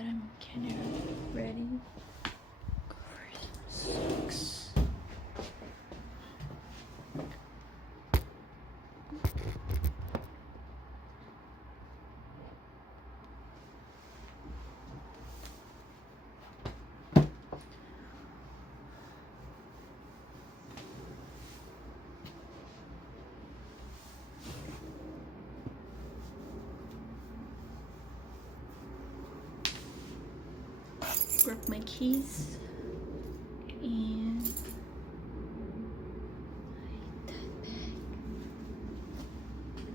that I'm kind of ready. Go for some socks. Grab my keys and that bag.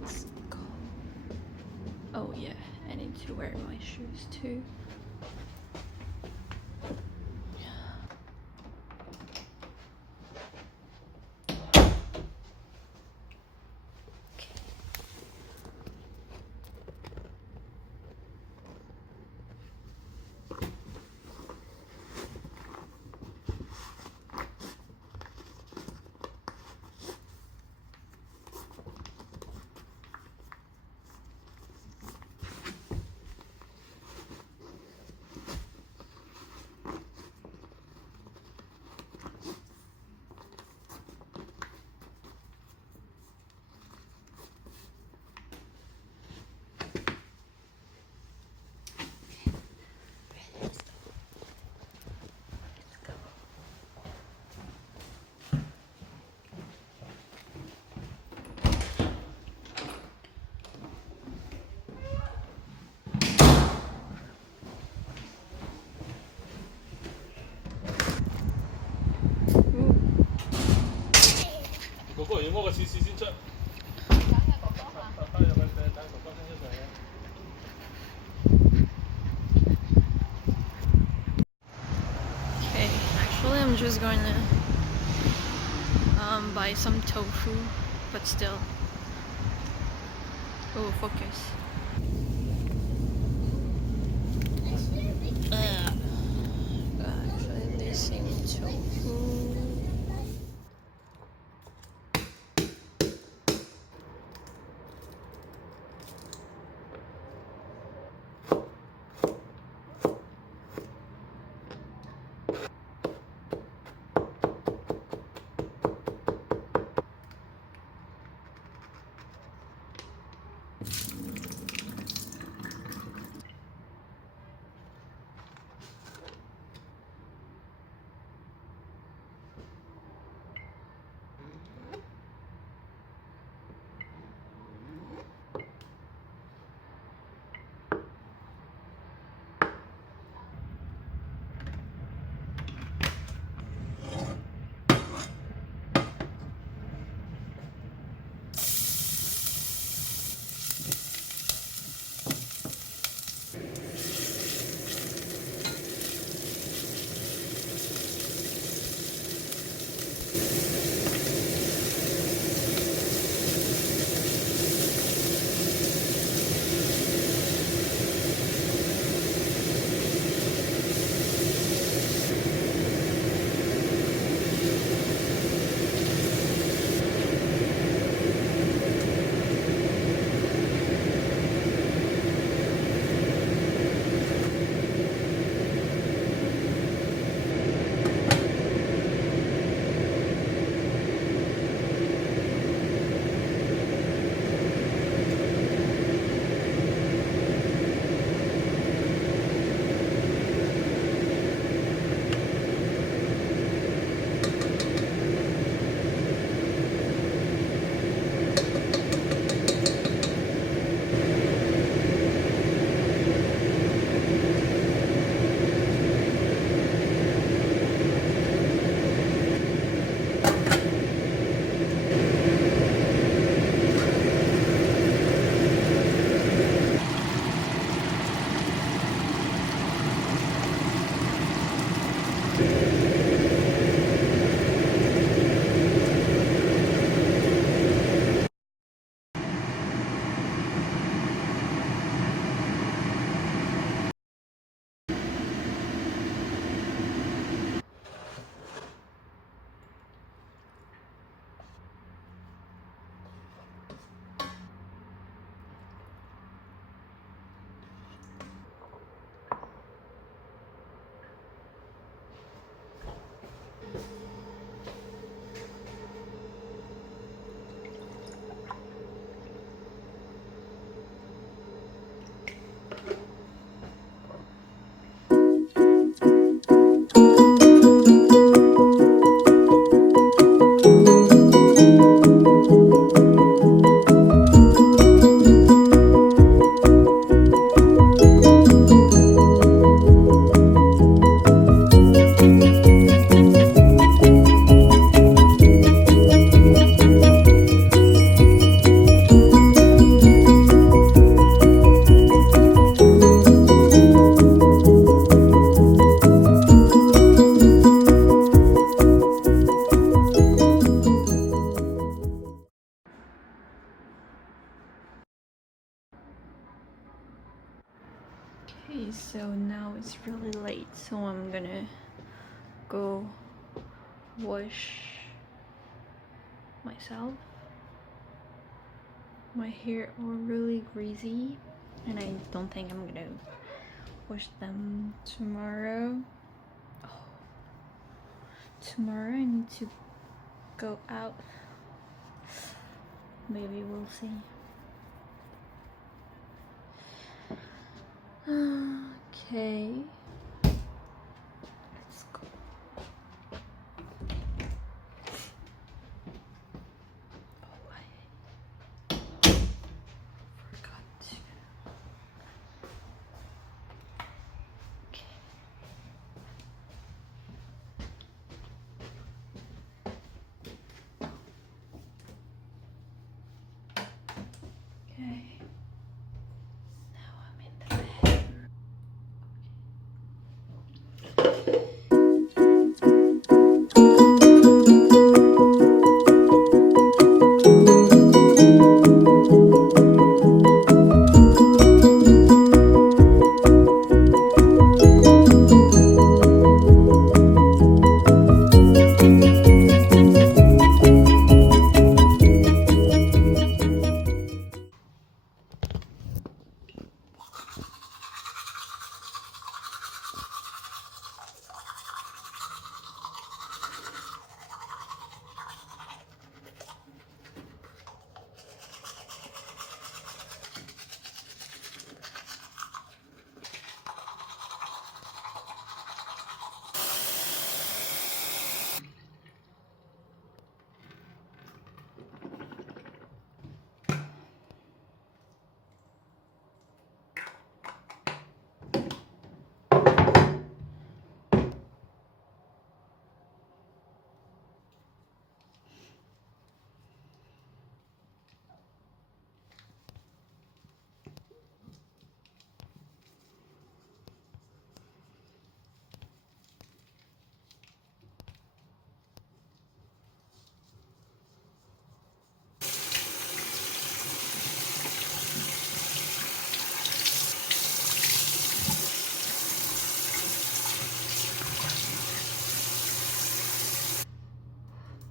Let's go. Oh yeah, I need to wear my shoes too.哥要屙個廁廁先出。等下哥哥嘛。翻入去等哥哥先出嚟嘅。Okay, actually I'm just going to buy some tofu, but still. Oh, focus. Actually, this is tofu. now it's really late, so I'm gonna go wash myself. My hair are really greasy and I don't think I'm gonna wash them tomorrow. Tomorrow I need to go out. Maybe we'll see. Okay. Let's go. Oh, I forgot to. Okay. Okay. Now I'm in the bed.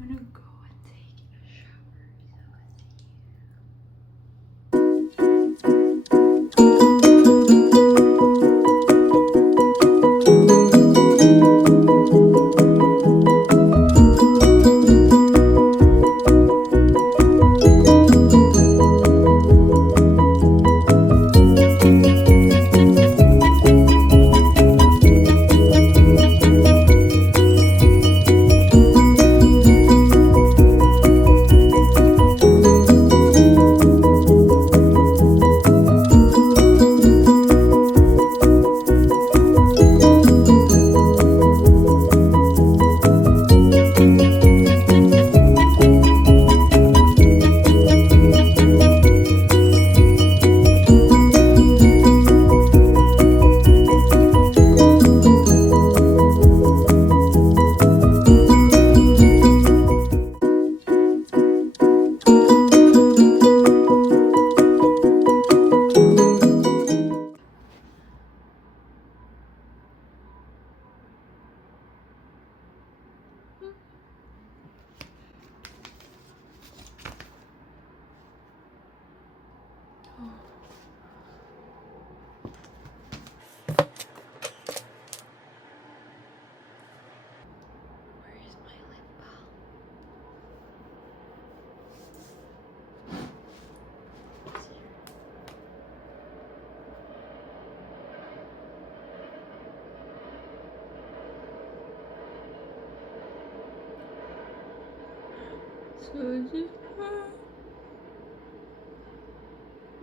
I'm gonna go and take a shower. Where is my lip balm? It's here. So is it?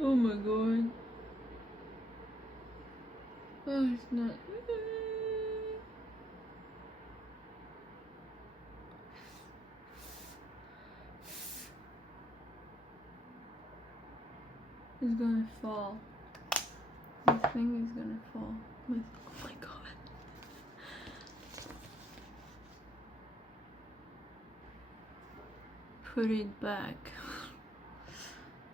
Oh my god. Oh, it's not. It's gonna fall. This thing is gonna fall. Oh my god. Put it back.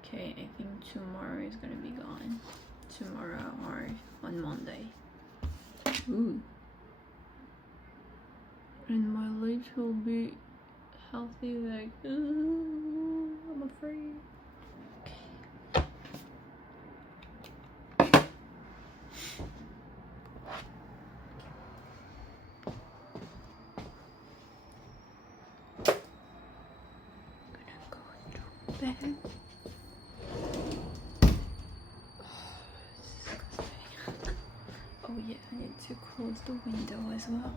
Okay, I think tomorrow is gonna be gone. Tomorrow or on Monday. food. And my lips will be healthy, like, I'm afraid. Bed. Oh yeah, I need to close the window as well.